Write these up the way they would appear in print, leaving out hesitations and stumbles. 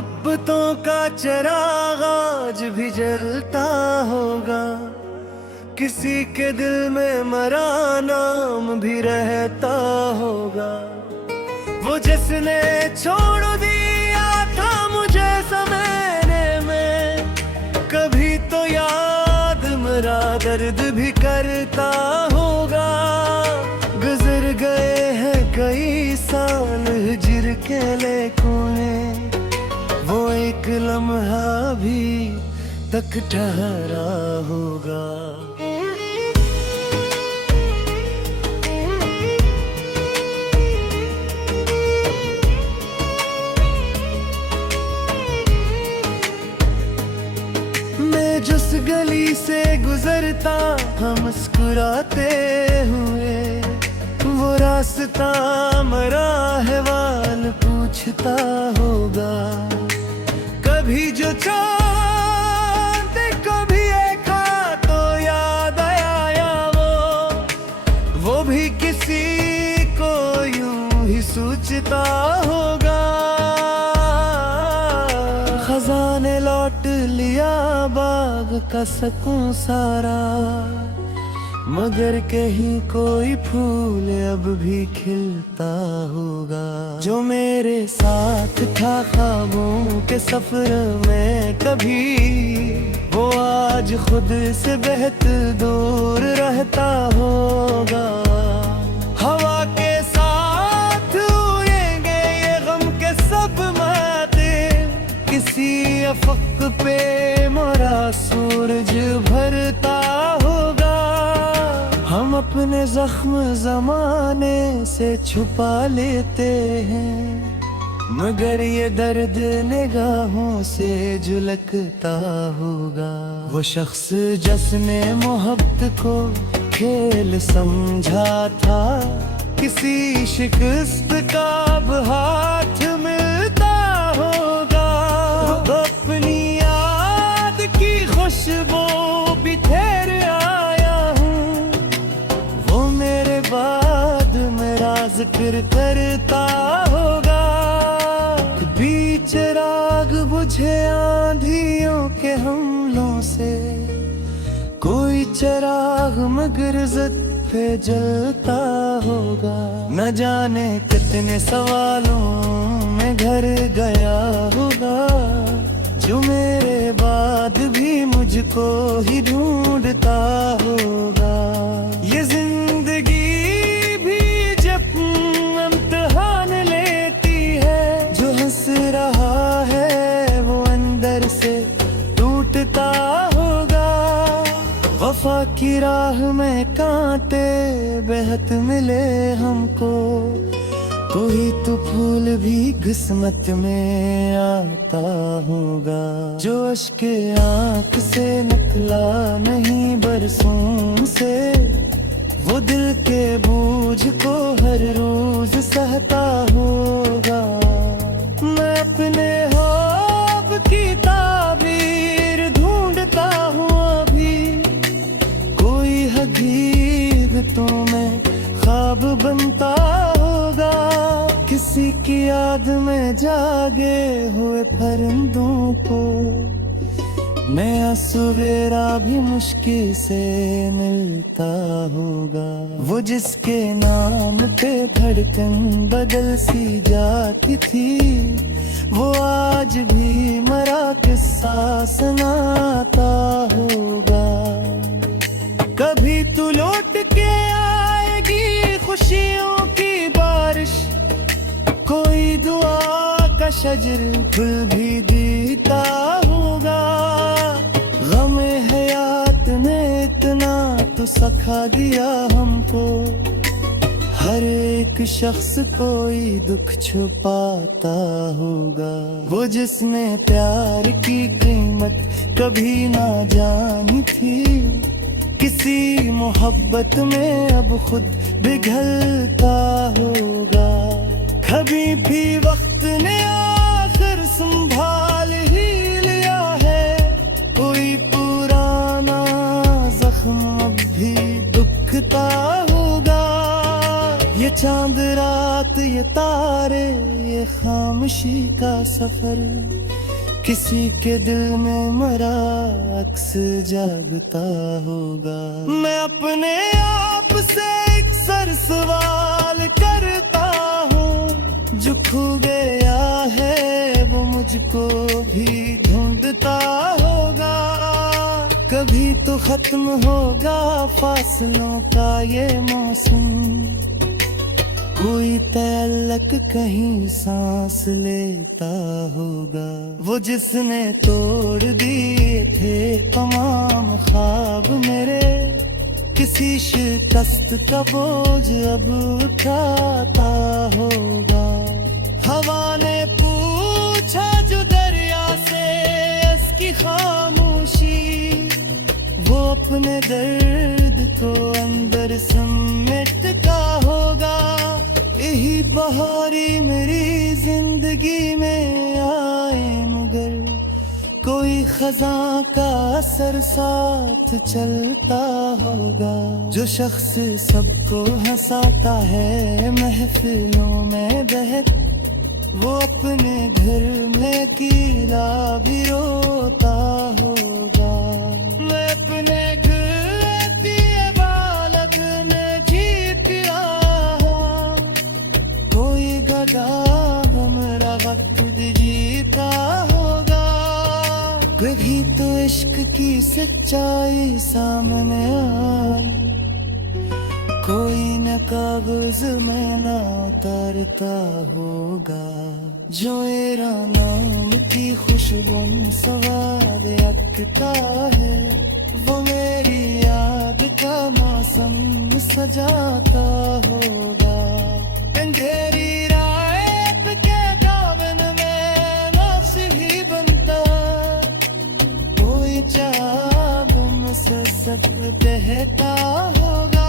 मोहब्बतों का चिराग आज भी जलता होगा, किसी के दिल में मरा नाम भी रहता होगा। वो जिसने छोड़ दिया था मुझे समझने में, कभी तो याद मेरा दर्द भी करता होगा। गुजर गए हैं कई साल हिज्र के लेकों, वो एक लम्हा भी तक ठहरा होगा। मैं जिस गली से गुजरता हम मुस्कुराते हुए, वो रास्ता मरा है वाल पूछता होगा। कभी जो चांद कभी देखा तो याद आया वो भी किसी को यूं ही सोचता होगा। खजाने लौट लिया बाग का सकून सारा, मगर कहीं कोई फूल अब भी खिलता होगा। जो मेरे साथ था ख्वाबों के सफर में कभी, वो आज खुद से बेहतर दूर रहता होगा। हवा के साथ उड़ेंगे ये गम के सब माते, किसी अफक पे मोरा सूरज भरता होगा। हम अपने जख्म जमाने से छुपा लेते हैं, मगर ये दर्द निगाहों से झलकता होगा। वो शख्स जिसने मोहब्बत को खेल समझा था, किसी शिकस्त का अब हाथ मिलता होगा। अपनी याद की खुशबू बिखेर आया हूँ, वो मेरे बाद मेरा जिक्र करता होगा। बीच राग बुझे आंधियों के हमलों से, कोई चिराग मगर ज़द पे जलता होगा। न जाने कितने सवालों में घर गया होगा, जो मेरे बाद भी मुझको ही ढूंढता होगा। ये जिंदगी भी जब इम्तिहान लेती है, जो हंस रहा है वो अंदर से टूटता होगा। वफा की राह में कांटे बेहद मिले हमको, कोई तो फूल भी किस्मत में आता होगा। जो अश्के आँख से निकला नहीं बरसों से, वो दिल के बोझ को हर रोज सहता होगा। मैं अपने ख्वाब की ताबीर ढूंढता हूँ अभी, कोई हकीकतों में ख्वाब बनता होगा। किसी की याद में जागे हुए परिंदों को नया सवेरा भी मुश्किल से मिलता होगा। वो जिसके नाम पे धड़कन बदल सी जाती थी, वो आज भी मरा किस्सा सुनाता होगा। कभी तू लौट के आएगी खुशियों की बारिश, कोई दुआ का शजर फूल भी देता होगा। गम हयात ने इतना तो सिखा दिया हमको, हर एक शख्स कोई दुख छुपाता होगा। वो जिसने प्यार की कीमत कभी ना जानी थी, किसी मोहब्बत में अब खुद पिघलता होगा। कभी भी वक्त ने आखिर संभाल ही लिया है, कोई पुराना जख्म अब भी दुखता होगा। ये चांद रात ये तारे ये खामोशी का सफर, किसी के दिल में मरा अक्स जागता होगा। मैं अपने आप से अक्सर सवाल करता हूँ, जो खो गया है वो मुझको भी ढूंढता होगा। कभी तो खत्म होगा फासलों का ये मौसम, कोई तलक कहीं सांस लेता होगा। वो जिसने तोड़ दिए थे तमाम ख्वाब मेरे, किसी शिकस्त का बोझ अब उठाता होगा। हवा ने पूछा जो दरिया से उसकी खामोशी, वो अपने दर्द को अंदर समेटता होगा। यही बहारी मेरी जिंदगी में आए मगर कोई खजा का असर साथ चलता होगा। जो शख्स सबको हंसाता है महफिलों में बहक, वो अपने घर में कीड़ा भी रोता होगा। मैं अपने घर की इबादत में जीत रहा, कोई गधा मेरा वक्त जीता होगा। कभी तो इश्क की सच्चाई सामने आए, कोई न कागज में ना उतारता होगा। जो मेरा नाम की खुशबू सवाद यकता है, वो मेरी याद का मौसम सजाता होगा। अंधेरी रात के दामन में नफ्स ही बनता, कोई चाब मुझसे सच कहता होगा।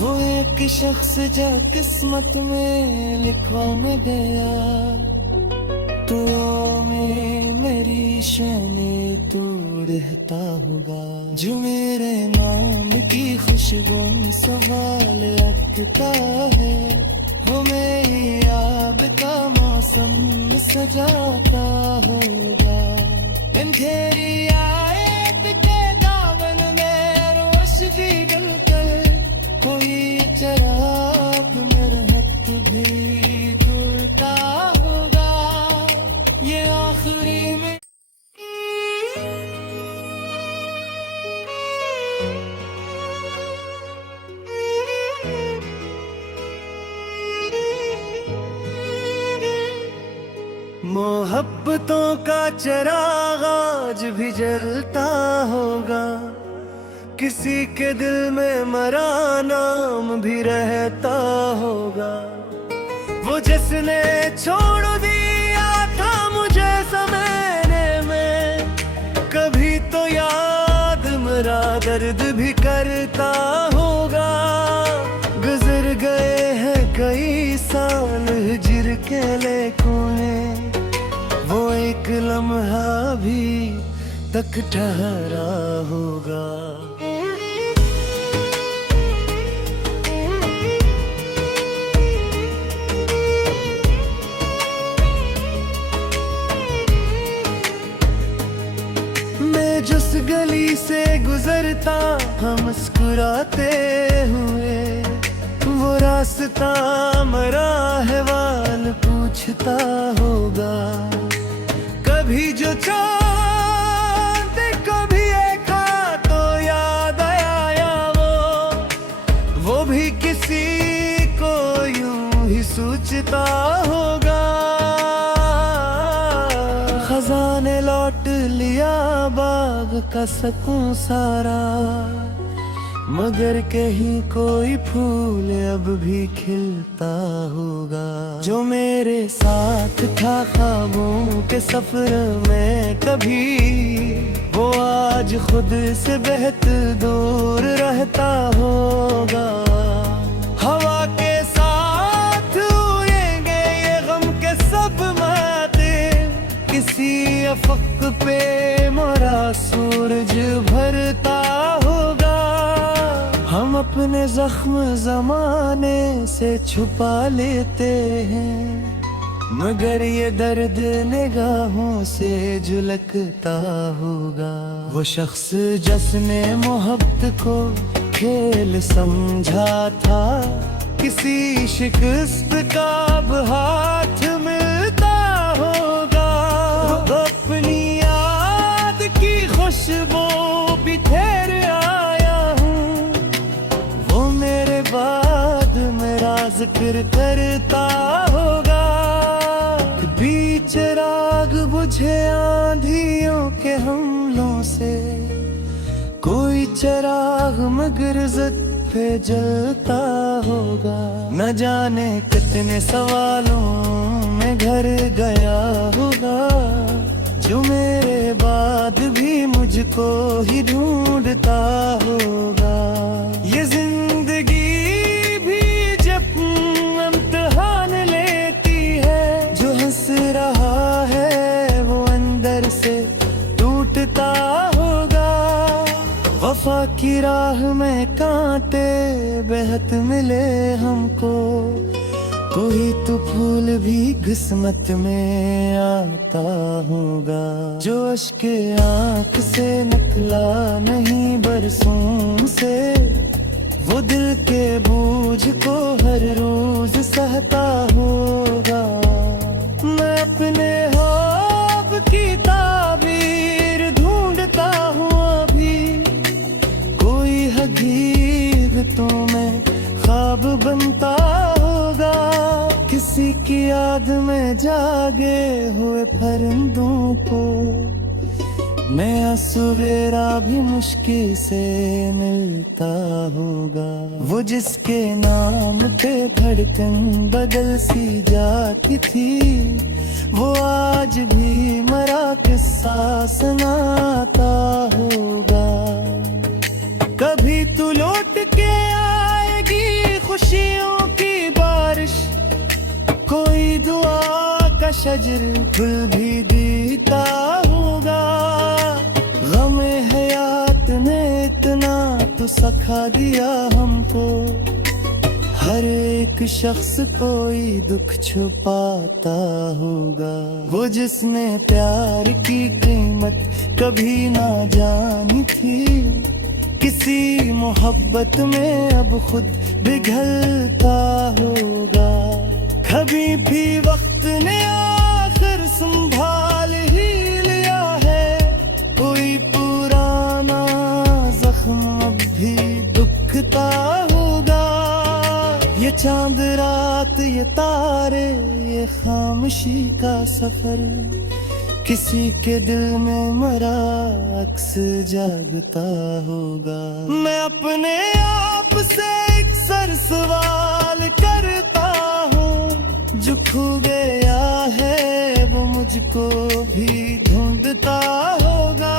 वो एक शख्स जो किस्मत में लिखा न गया, तो में मेरी शाने तो रहता होगा। जो मेरे नाम की खुशबू में सवाल रखता है, वो मेरी याद का मौसम सजाता होगा। अंधेरी आयत के दामन में रोशनी डलकर, कोई चराग मेरे हक भी जुड़ता होगा। ये आखिरी में मोहब्बतों का चिराग आज भी जलता होगा। किसी के दिल में मरा नाम भी रहता होगा। वो जिसने छोड़ दिया था मुझे ज़माने में, कभी तो याद मेरा दर्द भी करता होगा। गुजर गए हैं कई साल हिज्र के लेकों, वो एक लम्हा भी तक ठहरा होगा। मैं जिस गली से गुजरता हम मुस्कुराते हुए, वो रास्ता मरा है वाल पूछता होगा। कभी जो चांद कभी देखा तो याद आया वो भी किसी को यूं ही सोचता होगा। खजाने लौट लिया बाग का सकूं सारा, मगर कहीं कोई फूल अब भी खिलता होगा। जो मेरे साथ था ख्वाबों के सफर में कभी, वो आज खुद से बेहतर दूर रहता होगा। हवा के साथ उड़ेंगे ये गम के सब माते, किसी अफक पे मोरा सूरज भरता होगा। हम अपने जख्म जमाने से छुपा लेते हैं, मगर ये दर्द निगाहों से झलकता होगा। वो शख्स जिसने मोहब्बत को खेल समझा था, किसी शिकस्त का अब हाथ मिलता होगा। वो अपनी याद की खुशबू बिखेर आया हूँ, वो मेरे बाद मेरा जिक्र करता होगा। कभी चिराग बुझे आंधियों के हमलों से, कोई चिराग मगर जिद पे जलता होगा। न जाने कितने सवालों में घर गया होगा, जो मेरे बाद भी मुझको ही ढूंढता होगा। ये जिंदगी भी जब इम्तिहान लेती है, जो हंस रहा है वो अंदर से टूटता होगा। वफा की राह में कांटे बेहद मिले हमको, कोई तो फूल भी किस्मत में आता होगा। जो अश्के आँख से निकला नहीं बरसों से, वो दिल के बोझ को हर रोज सहता होगा। मैं अपने ख्वाब की ताबीर ढूंढता हूँ अभी, कोई हकीकतों में ख्वाब बनता होगा। किसी की याद में जागे हुए परिंदों को नया सवेरा भी मुश्किल से मिलता होगा। वो जिसके नाम पे धड़कन बदल सी जाती थी, वो आज भी मरा किस्सा सुनाता होगा। कभी तू लौट के आएगी खुशियों की बारिश, कोई दुआ का शजर फूल भी देता होगा। गमे हयात ने इतना तो सिखा दिया हमको, हर एक शख्स कोई दुख छुपाता होगा। वो जिसने प्यार की कीमत कभी ना जानी थी, किसी मोहब्बत में अब खुद पिघलता होगा। कभी भी वक्त ने आखिर संभाल ही लिया है, कोई पुराना जख्म अब भी दुखता होगा। ये चांद रात, ये तारे, ये खामोशी का सफर, किसी के दिल में मरा अक्स जागता होगा। मैं अपने आप से अक्सर सवाल करता हूँ, जो खो गया है वो मुझको भी ढूंढता होगा।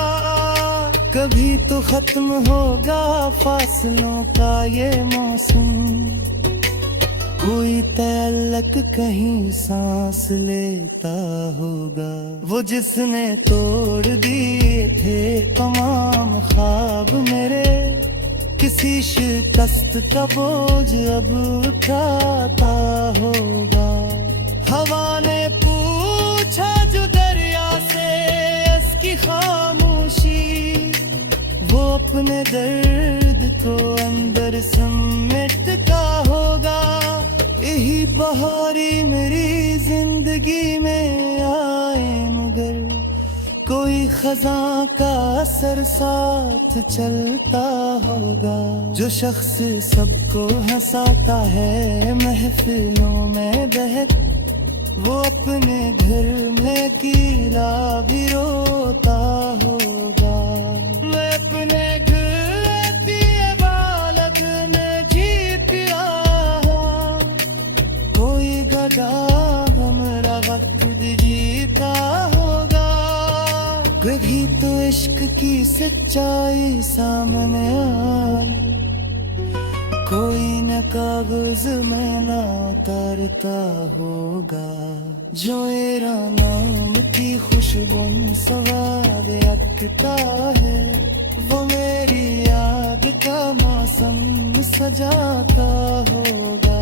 कभी तो खत्म होगा फासलों का ये मौसम, कोई तलक कहीं सांस लेता होगा। वो जिसने तोड़ दिए थे तमाम ख्वाब मेरे, किसी शिकस्त का बोझ अब उठाता होगा। हवा ने पूछा जो दरिया से इसकी खामोशी, वो अपने दर्द को अंदर समेटता होगा। यही बहारी मेरी जिंदगी में आए, मगर कोई खजा का असर साथ चलता होगा। जो शख्स सबको हंसाता है महफिलों में बहक, वो अपने घर में कीला भी रोता होगा। मैं अपने घर दिए बालक में जी पिया, कोई गदा हमारा वक्त जीता होगा। कभी तो इश्क की सच्चाई सामने आए, कोई न कागज में ना उतारता होगा। जो मेरा नाम की खुशबू सवाब यकता है, वो मेरी याद का मौसम सजाता होगा।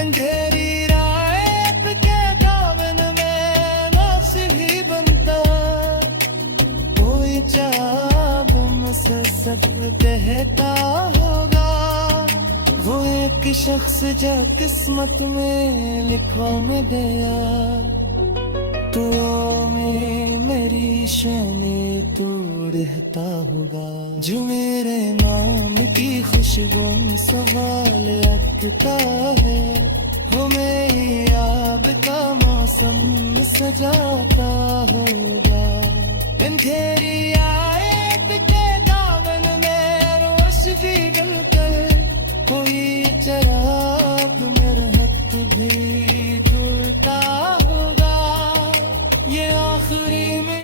अंधेरी रात के दावे सब कहता होगा। वो एक शख्स जो किस्मत में लिखा में गया, तो में मेरी शाने तो रहता होगा। जो मेरे नाम की खुशबू में सवाल रखता है, वो मेरी याद का मौसम सजाता होगा। अंधेरी आयत के दामन में रोश भी डलकर, कोई चराग मेरे हाथ भी जुड़ता होगा। ये आखिरी में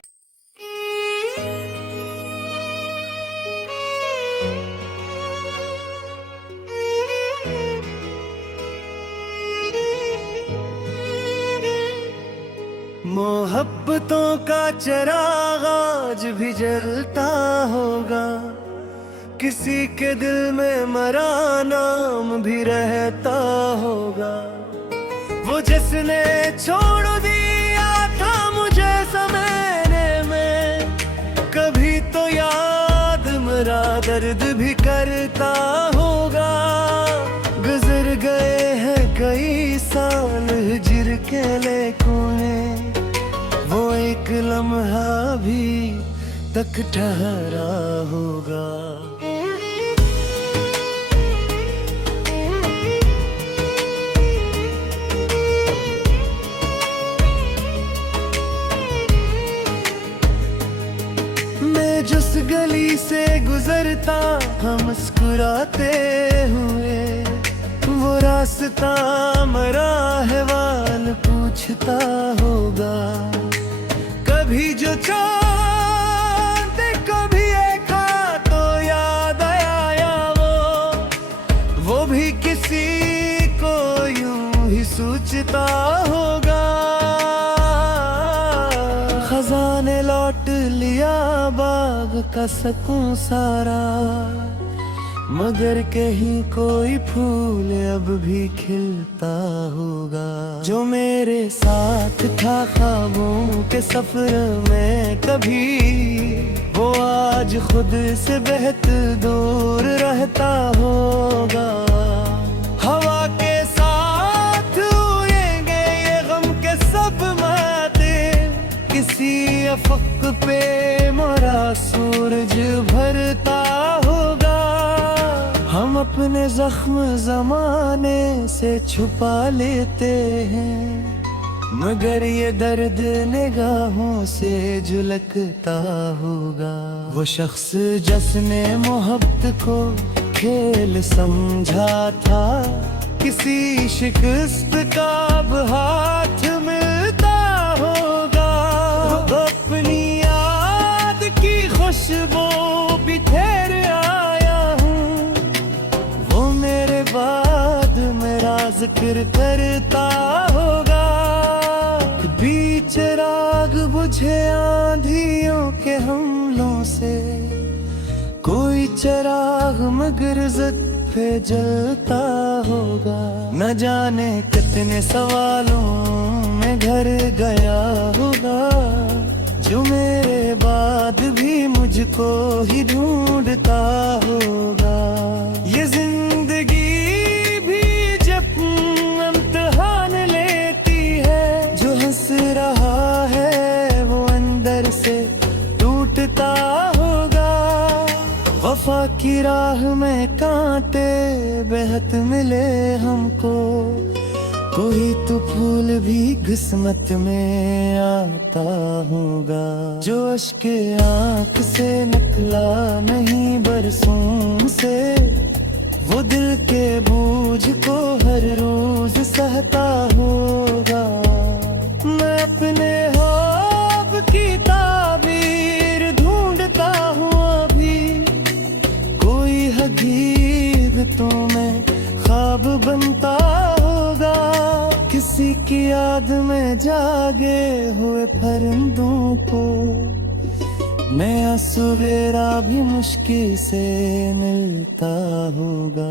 मोहब्बतों का चिराग आज भी जलता होगा। किसी के दिल में मरा नाम भी रहता होगा। वो जिसने छोड़ दिया था मुझे ज़माने में, कभी तो याद मेरा दर्द भी करता होगा। गुजर गए हैं कई साल हिज्र के लेकों, वो एक लम्हा भी तक ठहरा होगा। मैं जिस गली से गुजरता हम मुस्कुराते हुए, वो रास्ता मरा है वाल पूछता होगा। कभी जो चांद कभी देखा तो याद आया वो भी किसी को यूं ही सोचता होगा। खजाने लौट लिया बाग का सकून सारा, मगर कहीं कोई फूल अब भी खिलता होगा। जो मेरे साथ था ख्वाबों के सफर में कभी, वो आज खुद से बेहतर दूर रहता होगा। हवा के साथ उड़ेंगे ये गम के सब माते, किसी अफक पे मोरा सूरज भरता होगा। हम अपने जख्म जमाने से छुपा लेते हैं, मगर ये दर्द निगाहों से झलकता होगा। वो शख्स जिसने मोहब्बत को खेल समझा था, किसी शिकस्त का अब हाथ मिलता होगा। वो अपनी याद की खुशबू बिखेर आया हूँ, वो मेरे बाद मेरा जिक्र करता होगा। कभी चिराग बुझे आंधियों के हमलों से, कोई चिराग मगर ज़द पे जलता होगा। न जाने कितने सवालों में घर गया होगा, जो मेरे बाद भी मुझको ही ढूंढता होगा। ये जिंदगी भी जब इम्तिहान लेती है, जो हंस रहा है वो अंदर से टूटता होगा। वफा की राह में कांटे बेहद मिले हमको, कोई तो फूल भी किस्मत में आता होगा। जो अश्क आँख से निकला नहीं बरसों से, वो दिल के बोझ को हर रोज सहता होगा। मैं अपने ख्वाब की ताबीर ढूंढता हूँ अभी, कोई हकीकतों में ख्वाब बनता होगा। किसी की याद में जागे हुए परिंदों को नया सवेरा भी मुश्किल से मिलता होगा।